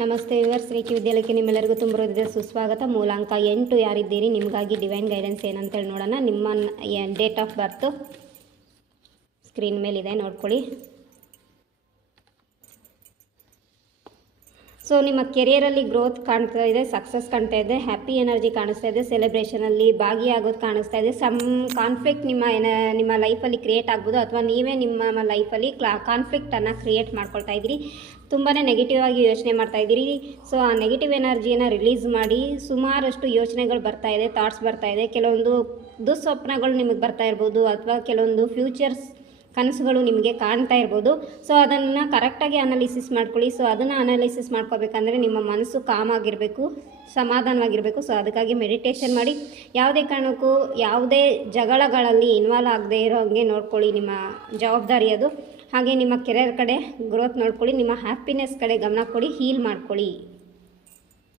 ನಮಸ್ತೆ viewers, reiki ವಿದ್ಯಾಲಯಕ್ಕೆ ನಿಮ್ಮೆಲ್ಲರಿಗೂ ತುಂಬ ಹೃದಯದ ಸುಸ್ವಾಗತ. ಮೂಲಾಂಕ 8 ಯಾರಿದ್ದೀರಿ, ನಿಮಗಾಗಿ ಡಿವೈನ್ ಗೈಡೆನ್ಸ್ ಏನಂತೇಳಿ ನೋಡೋಣ. ನಿಮ್ಮ ಡೇಟ್ ಆಫ್ ಬರ್ತು ಸ್ಕ್ರೀನ್ ಮೇಲಿದೆ, ನೋಡ್ಕೊಳ್ಳಿ. ಸೊ ನಿಮ್ಮ ಕೆರಿಯರಲ್ಲಿ ಗ್ರೋತ್ ಕಾಣ್ತಾ ಇದೆ, ಸಕ್ಸಸ್ ಕಾಣ್ತಾ ಇದೆ, ಹ್ಯಾಪಿ ಎನರ್ಜಿ ಕಾಣಿಸ್ತಾ ಇದೆ, ಸೆಲೆಬ್ರೇಷನಲ್ಲಿ ಭಾಗಿಯಾಗೋದು ಕಾಣಿಸ್ತಾ ಇದೆ. ಸಮ್ ಕಾನ್ಫ್ಲಿಕ್ಟ್ ನಿಮ್ಮ ಲೈಫಲ್ಲಿ ಕ್ರಿಯೇಟ್ ಆಗ್ಬೋದು, ಅಥವಾ ನೀವೇ ನಿಮ್ಮ ಲೈಫಲ್ಲಿ ಕಾನ್ಫ್ಲಿಕ್ಟನ್ನು ಕ್ರಿಯೇಟ್ ಮಾಡ್ಕೊಳ್ತಾ ಇದ್ದೀರಿ. ತುಂಬಾ ನೆಗೆಟಿವ್ ಆಗಿ ಯೋಚನೆ ಮಾಡ್ತಾ ಇದ್ದೀರಿ. ಸೊ ಆ ನೆಗೆಟಿವ್ ಎನರ್ಜಿಯನ್ನು ರಿಲೀಸ್ ಮಾಡಿ. ಸುಮಾರಷ್ಟು ಯೋಚನೆಗಳು ಬರ್ತಾ ಇದೆ, ಥಾಟ್ಸ್ ಬರ್ತಾ ಇದೆ, ಕೆಲವೊಂದು ದುಸ್ವಪ್ನಗಳು ನಿಮಗೆ ಬರ್ತಾ ಇರ್ಬೋದು, ಅಥವಾ ಕೆಲವೊಂದು ಫ್ಯೂಚರ್ಸ್ ಕನಸುಗಳು ನಿಮಗೆ ಕಾಣ್ತಾ ಇರ್ಬೋದು. ಸೊ ಅದನ್ನು ಕರೆಕ್ಟಾಗಿ ಅನಾಲಿಸಿಸ್ ಮಾಡ್ಕೊಳ್ಳಿ. ಸೊ ಅದನ್ನು ಅನಾಲಿಸಿಸ್ ಮಾಡ್ಕೋಬೇಕಂದ್ರೆ ನಿಮ್ಮ ಮನಸ್ಸು ಕಾಮ್ ಆಗಿರಬೇಕು, ಸಮಾಧಾನವಾಗಿರಬೇಕು. ಸೊ ಅದಕ್ಕಾಗಿ ಮೆಡಿಟೇಷನ್ ಮಾಡಿ. ಯಾವುದೇ ಕಾರಣಕ್ಕೂ ಯಾವುದೇ ಜಗಳಗಳಲ್ಲಿ ಇನ್ವಾಲ್ವ್ ಆಗದೆ ಇರೋ ಹಾಗೆ ನೋಡ್ಕೊಳ್ಳಿ. ನಿಮ್ಮ ಜವಾಬ್ದಾರಿ ಅದು. ಹಾಗೆ ನಿಮ್ಮ ಕೆರಿಯರ್ ಕಡೆ ಗ್ರೋತ್ ನೋಡ್ಕೊಳ್ಳಿ, ನಿಮ್ಮ ಹ್ಯಾಪಿನೆಸ್ ಕಡೆ ಗಮನ ಕೊಡಿ, ಹೀಲ್ ಮಾಡ್ಕೊಳ್ಳಿ.